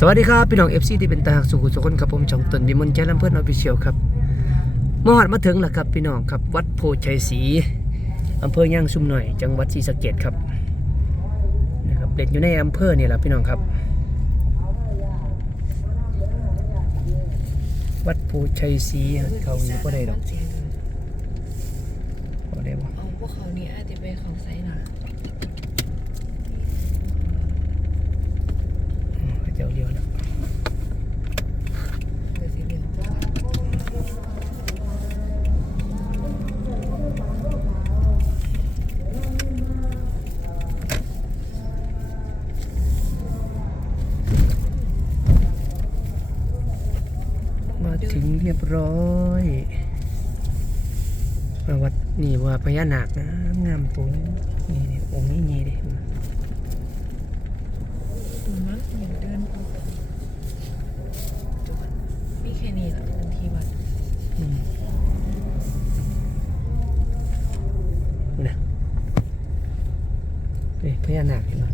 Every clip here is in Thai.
สวัสดีครับ พี่น้อง FC ที่เป็นตาหักสุขุสุคนครับผมช่องตนวิมลใจลำเพื่อนออฟฟิเชียลครับมหอดมาถึงแล้วครับ พี่น้องครับ วัดโพชัยศรีอำเภอย่างชุมหน่อย จังหวัดศรีสะเกษครับนะครับเด็กอยู่ในอำเภอเนี่ยแหละพี่น้องครับ วัดโพชัยศรีเขาอยู่ก็ได้ดอกก็ได้บ่เอาพวกเขานี่อาจจะเป็นของไซน์หนะอืม เขาเจ้าเลี้ยวแล้วเดี๋ยวสีเหลืองมาถึงเรียบร้อยมาวัดนี่ว่าพญานาคนะงามตัวนี้นี่องค์นี้นี่ดิอืมมั้งอย่างเดินปุ๊บจบมีแค่นี้แหละพื้นที่วัด อืมนี่นะเอ้ยพญานาคเห็นไหม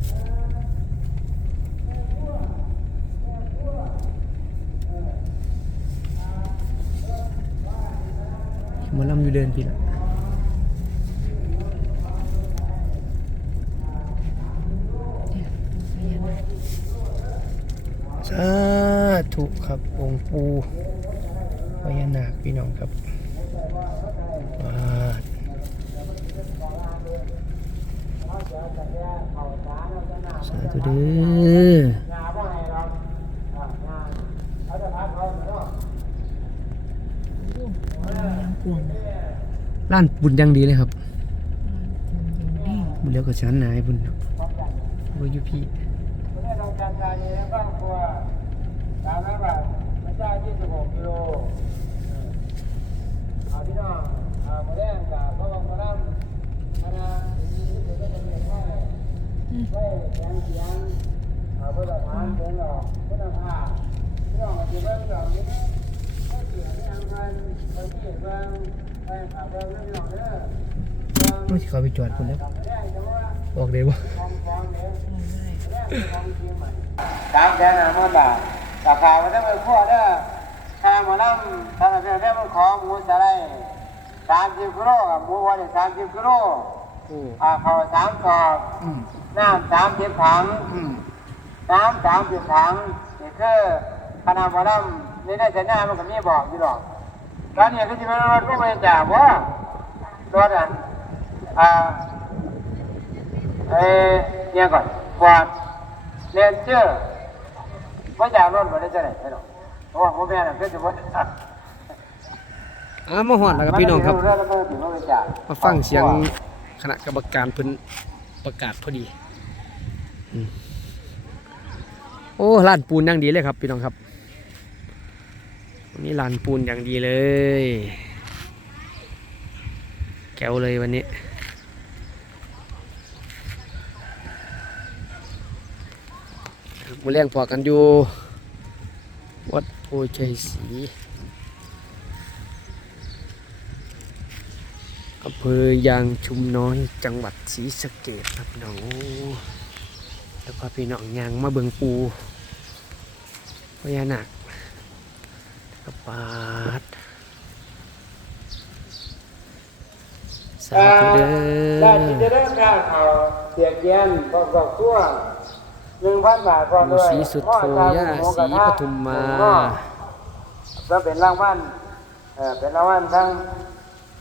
หมันลำอยู่เดินกี่ละเนี่ยพญานาคสาธุครับองค์ปูพญานาคพี่น้องครับว้าสาธุเด้อ โอ้มันยัง กวงนะร้านบุญยังดีเลยครับมันยังดีบุญเลี้ยวกับฉันนายบุญบุญอยุพี่คุณแม่ทองจันทร์ธานีและครอบครัวสามร้อยบาทพระเจ้า26กิโลเอาพี่น้องเอาหมาแดงกับพระบรมราชคณะที่นี่จะเป็นเรียนว่าไว้แสงเสียงเอาเพื่อฐานเสียงหลอกคุณภาพพี่น้องเอาที่เบิ่งดอกนี้ก็เสียงที่อังคันไปที่เบิ่งไปหาเบิ่งพี่น้ องเด้อเบิ่เขาไปจอดคุณแล้วหมาแดงจะว่าบอกเลยว่าฟองฟองๆเด้อมองได้สามแสนห้าหมื่นบาทราคาไมันได้เป็นพวกเด้อค่าหมอลำถ้าเราเพียงได้มันขอหมูสะไรสามสิบกิโลกับหมูวันสามสิบกิโลอ่าเขาสามสอบน้ำสามสิบถังน้ำสามสิบถังนี่คือ คณะหมอลำนี่ได้สัญญามันก็มีบอกอยู่หรอกตอนนี้ก็จะเป็นรถพวกบริจาคว่ารถอะอ่าเอ้ยเนี่ยก่อนฟอร์ดเรนเจอร์ว่าอยากรถมาได้จะไหนไม่หรอกเพราะว่าผมแม่น่ะก็จะว่าอ่ามาหอดแล้วครับพี่น้องครับเรื่องแล้วก็ถึงว่าไปจ่ายมาฟังเสียงคณะกรรมการเพิ่นประกาศพอดีอืมโอ้ลานปูนอย่างดีเลยครับพี่น้องครับวั นนี้ลานปูนอย่างดีเลย แก้วเลยวันนี้มาเลี้ยงพอกันอยู่ วัดโพชัยศรีอำเภอยางชุมน้อยจังหวัดศรีสะเกษครับน้องแล้วก็พี่น้องยางมาเบิงปูพญานาค กระปาดสาธุเด้ได้ที่จะอได้ค่าเขาเสียเกียนพร้อมกับตัวหนึ่งพันบาทพร้อมปูด้วยศรีสุดโทย่าศรีปทุมมาก็เป็นรางวัลเอ่อเป็นรางวัลทั้ง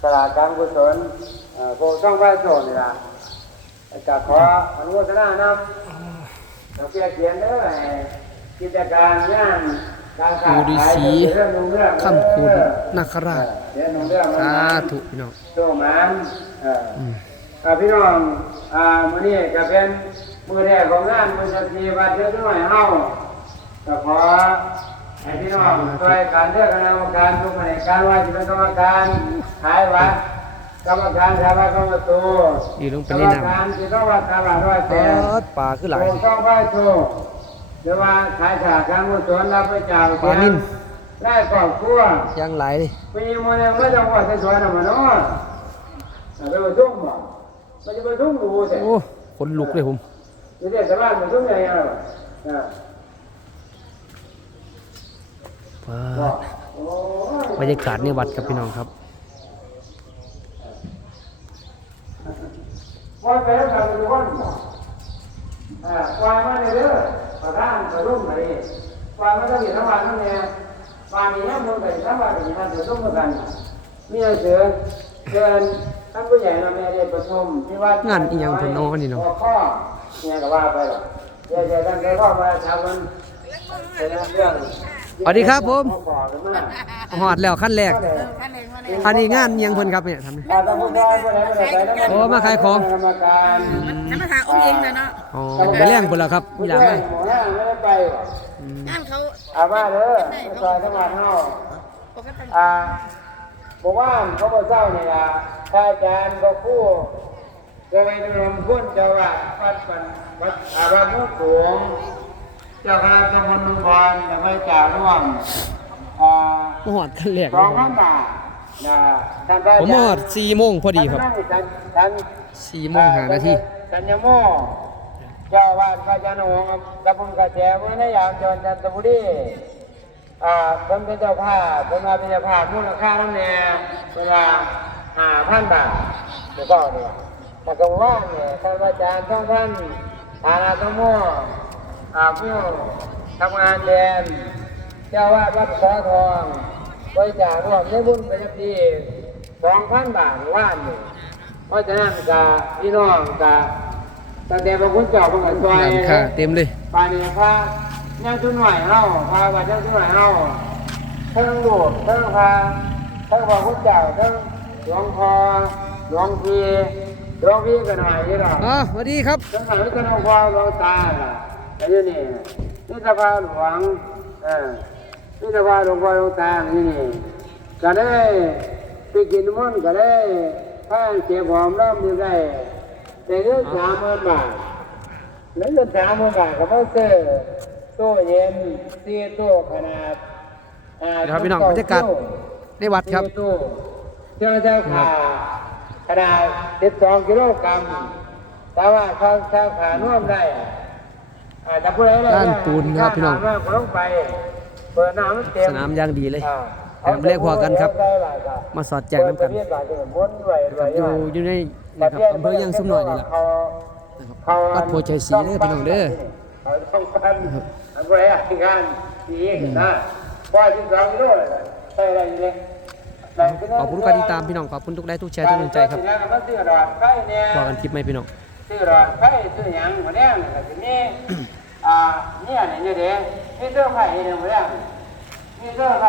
ตลาดการกุศลเอ่อโคช่องบ้านโซนนี่ล่ะกับขออนุโมทนานะเราเสียเกียนเด้อให้กิจการงานการค้า ปูฤาขายษีเรื่องนุ่งเรื่องข้ามคุณนาคราชเรื่องนุ่งเรื่องสาธุพี่น้องโตมันเอ่ออมอ่าพี่น้องอ่ามื้อนี้ก็เป็นมื้อแรกของงานมื้อสักทีวัดเยอะน้อยเฮาก็ขอให้พี่น้องช่วยการเลือกคณะกรรมการทุกแผนกการว่าจะเป็นกรรมการขายวัดกรรมการสถาบันกรรมตูอยู่ลงไปกรรในมน้การที่ต้องวัดตลาดร้อยำแสปนาดป่าคือหลายโคต้องไหว้โช ว์หรือว่าขายฉากการกุศลรับไปจากปลานิ่ม ได้ครอบครัวยางหลายเลยมีมันยังไม่จังหวัดสวยๆนะมันเนาะไปประชุมบ่มันจะประชุมดูแต่โอ้ขนลุกเลยผมไม่ใช่แต่บ้านประชุมใหญ่ๆหรอกอ่าว้าวบรรยากาศในวัดครับพี่น้องครับ ว่าไปแล้วกันทุกคนอ่าวางมาในเด้อประธานประรุ่มมาดิวางมาต้องอยู่ทั้งวันทั้งเนี่ ยวางนี้นะมึงไปทั้งวันไปทั้งเสือตุ้มกันมีอะไรเสือเชิญท่านผู้ใหญ่นำแม่เรียนประชุมที่ว่างานอีหยังเพิ่นเอาอันนี้เนาะหัวข้อเนี่ยก็ว่าไปหรอกเดี๋ยวจะตั้งใจข้อมาชาวมันเป็นเรื่อง สวัสดีครับผมข้อบอกกันมาหอดแล้วขั้นแรกข้อไหนขั้นเองขั้นเองอันนี้งานอิหยังเพิ่นครับเนี่ยทำนี่อ่าต้องพูดได้พูดได้พูดได้โอ้มาขายของกรรมการฉันมาหาองค์เองนะเนาะอ๋อไปแรงพุ่นแล้วครับมีหลานไหมหมูย่างไม่ได้ไปหรอกงานเขาเอามาเด้อซอยจังหวัดเฮาปกติอ่าบอกว่าเขาบอกเจ้านี่ล่ะพระอาจารย์ก็คู่ก็ไปดำรงพุ่นเจ้าว่าวัดปันวัดอาวัดมุกหลวง เจ้าคณะตำบลนุบอนจะไปจ่าร่วมอ่ามาหอดขั้นแรกสองพันบาทนะท่านพระอาผมจารย์มาหอดสี่โมงพอดีครับท่านท่านท่านสี่โมงหานาทีสัญญโมเจ้าวาดพระอาจารย์หงส์ตำบลกระแจเมื่อในยามจังหวัดจันทบุรีอ่าเพิ่นเป็นเจ้าภาพเพิ่นมาเป็นเจ้าภาพมูลค่าน้ำแน่เวลาห้าพันบาทเดี๋ยวก็เนี่ยแต่ก็ว่าเนี่ยท่านอาจารย์ท่านท่านฐานาธโมอ่า ผู้ทำงานแดน เจ้าวาดวัดขอทองบริจาคร่วมในบุญประจำปีสองพันบาทว่านนี่เพราะฉะนั้นกะพี่น้องกะตั้งแต่พระคุณเจ้าพระกันซอยร้านค้าเต็มเลยปานนี้พระยังชุนหน่อยเฮาพระบัดยังชุนหน่อยเฮาทั้งโลดทั้งพระทั้งพระคุณเจ้าทั้งหลวงพ่อหลวงพี่หลวงพี่ก็หน่อยนี่หรอกอ๋อสวัสดีครับทั้งหลายก็หลวงพ่อหลวงตาล่ะแต่ อยู่นี่นี่สภาหลวงเออนี่สภาหลวงพ่อหลวงตานี่นี่ก็ได้ไปกินมันต์ก็ได้ผ้าเก็บหอมรอบนี้ได้แต่เงินสามหมื่นบาทแล้วเงินสามหมื่นบาทก็มาซื้อตู้เย็นซีตู้ขนาดอ่าเดี๋ยวครับพี่น้องบรรยากาศในวัดครับสี่ตู้เจ้าเจ้าขาขนาด12กิโลกรัมแต่ว่าเขาถ้าขาน่วมได้อะอ่าแต่ผู้ใดได้ด้านปูนนะครับพี่น้องถ้าขาก็ลงไปเปิดน้ำมันเต็มสนามอย่างดีเลยอ่าแต่ผมเรียกพอกันครับ มาสอดแจกน้ำกันเปิดประเทศบาทจะม้วนไว้ไว้อยู่อยู่ในนะครับอำเภอยังซุ่มหน่อยนี่แหละเขาเขาวัดโพชัยศรีเด้อพี่น้องเด้อเขาต้องการอันบริหารงานดีนะกว่าสิบสองกิโลเลยนะใช่อะไรอยู่เลยขอบคุณทุกการติดตามพี่น้องขอบคุณทุกไลค์ทุกแชร์ทุกกำลังใจครับมันซื้อดอกไฟเนี่ยพอกันคลิปไหมพี่น้อง ซื้อรอดไฟซื้อหยังหมดแล้วก็สิมีอ่าเนี่ยนี่เด้มีเสื้อไฟเนี่หมดแล้วมีเสื้อไฟ